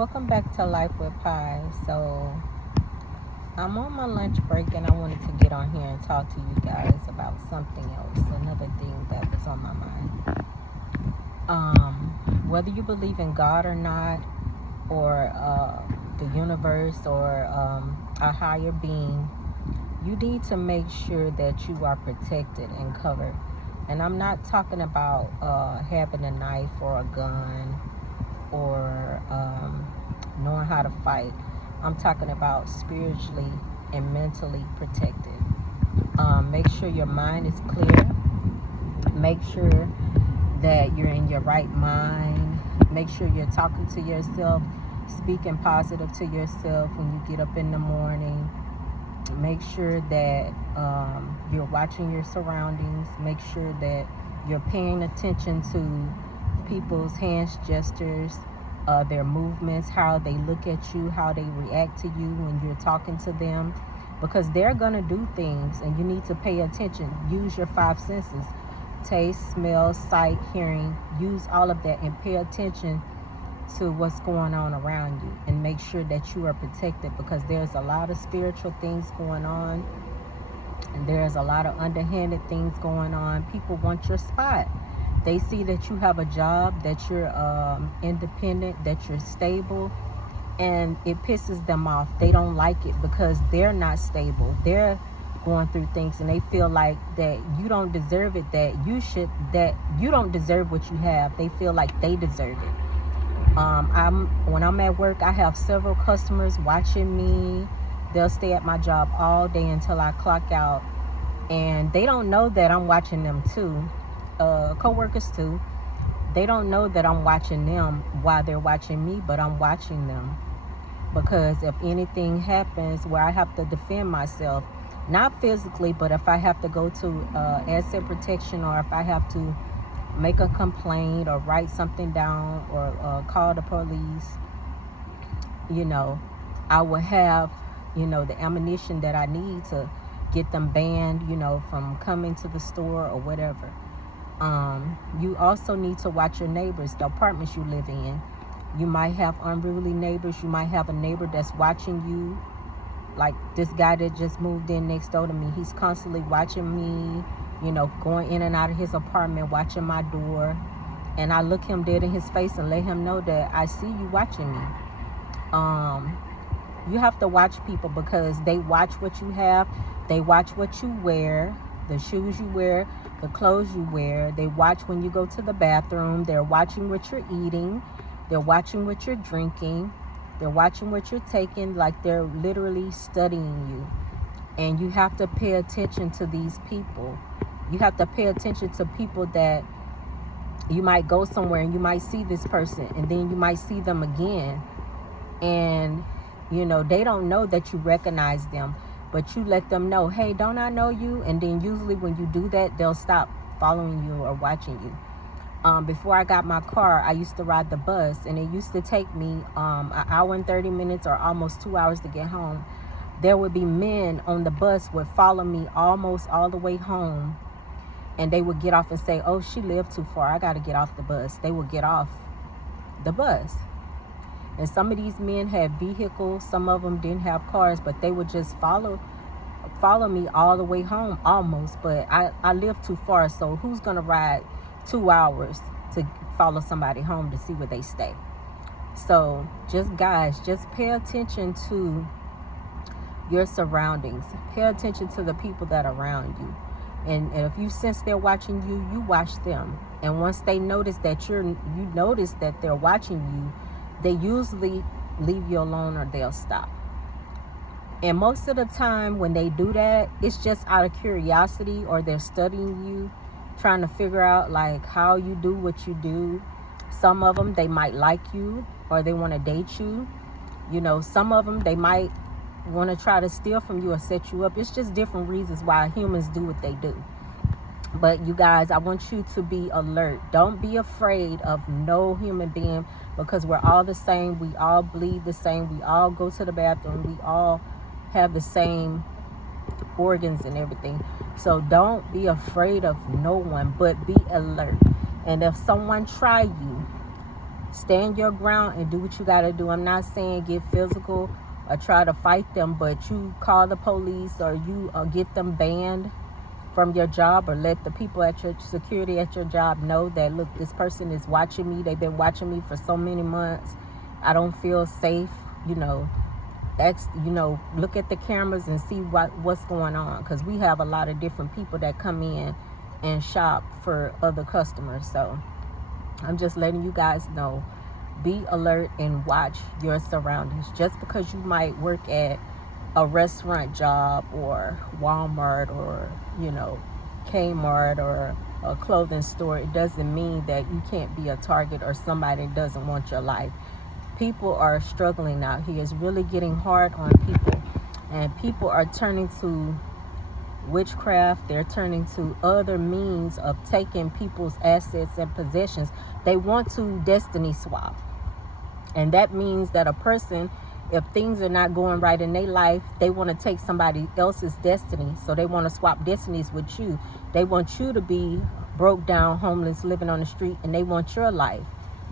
Welcome back to Life with Pi. So, I'm on my lunch break and I wanted to get on here and talk to you guys about something else, another thing that was on my mind. Whether you believe in God or not, or the universe, or a higher being, you need to make sure that you are protected and covered. And I'm not talking about having a knife or a gun or knowing how to fight. I'm talking about spiritually and mentally protected. Make sure your mind is clear. Make sure that you're in your right mind. Make sure you're talking to yourself, speaking positive to yourself when you get up in the morning. Make sure that you're watching your surroundings. Make sure that you're paying attention to people's hands gestures, their movements, how they look at you, how they react to you when you're talking to them, because they're going to do things and you need to pay attention. Use your five senses: taste, smell, sight, hearing. Use all of that and pay attention to what's going on around you, and make sure that you are protected, because there's a lot of spiritual things going on and there's a lot of underhanded things going on. People want your spot. They see that you have a job, that you're independent, that you're stable, and it pisses them off. They don't like it because they're not stable. They're going through things and they feel like that you don't deserve it, that you don't deserve what you have. They feel like they deserve it. When I'm at work, I have several customers watching me. They'll stay at my job all day until I clock out, and they don't know that I'm watching them too. Co-workers too. They don't know that I'm watching them while they're watching me, but I'm watching them, because if anything happens where I have to defend myself, not physically, but if I have to go to asset protection, or if I have to make a complaint or write something down, or call the police, I will have, the ammunition that I need to get them banned, from coming to the store or whatever. You also need to watch your neighbors, the apartments you live in. You might have unruly neighbors. You might have a neighbor that's watching you. Like this guy that just moved in next door to me, he's constantly watching me, going in and out of his apartment, watching my door. And I look him dead in his face and let him know that I see you watching me. You have to watch people, because they watch what you have. They watch what you wear, the shoes you wear, the clothes you wear. They watch when you go to the bathroom. They're watching what you're eating. They're watching what you're drinking. They're watching what you're taking. Like, they're literally studying you. And you have to pay attention to these people. You have to pay attention to people that you might go somewhere and you might see this person, and then you might see them again. And, they don't know that you recognize them, but you let them know, hey, don't I know you? And then usually when you do that, they'll stop following you or watching you. Before I got my car, I used to ride the bus, and it used to take me an hour and 30 minutes or almost 2 hours to get home. There would be men on the bus would follow me almost all the way home, and they would get off and say, oh, she lived too far, I got to get off the bus. They would get off the bus. And some of these men had vehicles, some of them didn't have cars, but they would just follow me all the way home almost. But I live too far, so who's going to ride 2 hours to follow somebody home to see where they stay? So just pay attention to your surroundings. Pay attention to the people that are around you. And if you sense they're watching you, you watch them. And once they notice that you notice that they're watching you, they usually leave you alone, or they'll stop. And most of the time when they do that, it's just out of curiosity, or they're studying you, trying to figure out like how you do what you do. Some of them, they might like you, or they want to date you. Some of them, they might want to try to steal from you or set you up. It's just different reasons why humans do what they do. But you guys, I want you to be alert. Don't be afraid of no human being, because we're all the same. We all bleed the same. We all go to the bathroom. We all have the same organs and everything. So don't be afraid of no one, but be alert. And if someone try you, stand your ground and do what you got to do. I'm not saying get physical or try to fight them, but you call the police or you get them banned from your job, or let the people at your security at your job know that, look, this person is watching me. They've been watching me for so many months. I don't feel safe. Look at the cameras and see what's going on, because we have a lot of different people that come in and shop for other customers. So I'm just letting you guys know, be alert and watch your surroundings. Just because you might work at a restaurant job or Walmart or Kmart or a clothing store, it doesn't mean that you can't be a target or somebody that doesn't want your life. People are struggling out here. It's really getting hard on people, and people are turning to witchcraft. They're turning to other means of taking people's assets and possessions. They want to destiny swap, and that means that a person, if things are not going right in their life, they want to take somebody else's destiny. So they want to swap destinies with you. They want you to be broke down, homeless, living on the street, and they want your life.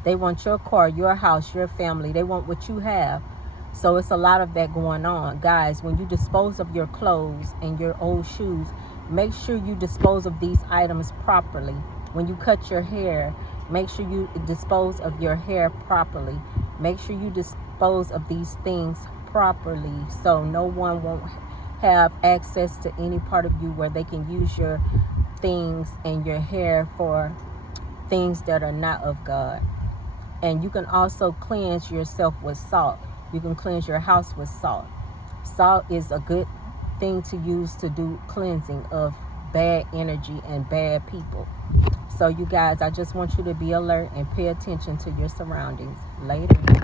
They want your car, your house, your family. They want what you have. So it's a lot of that going on. Guys, when you dispose of your clothes and your old shoes, make sure you dispose of these items properly. When you cut your hair, make sure you dispose of your hair properly. Make sure you dispose of these things properly, so no one won't have access to any part of you where they can use your things and your hair for things that are not of God. And you can also cleanse yourself with salt. You can cleanse your house with salt. Salt is a good thing to use to do cleansing of bad energy and bad people. So you guys, I just want you to be alert and pay attention to your surroundings. Later.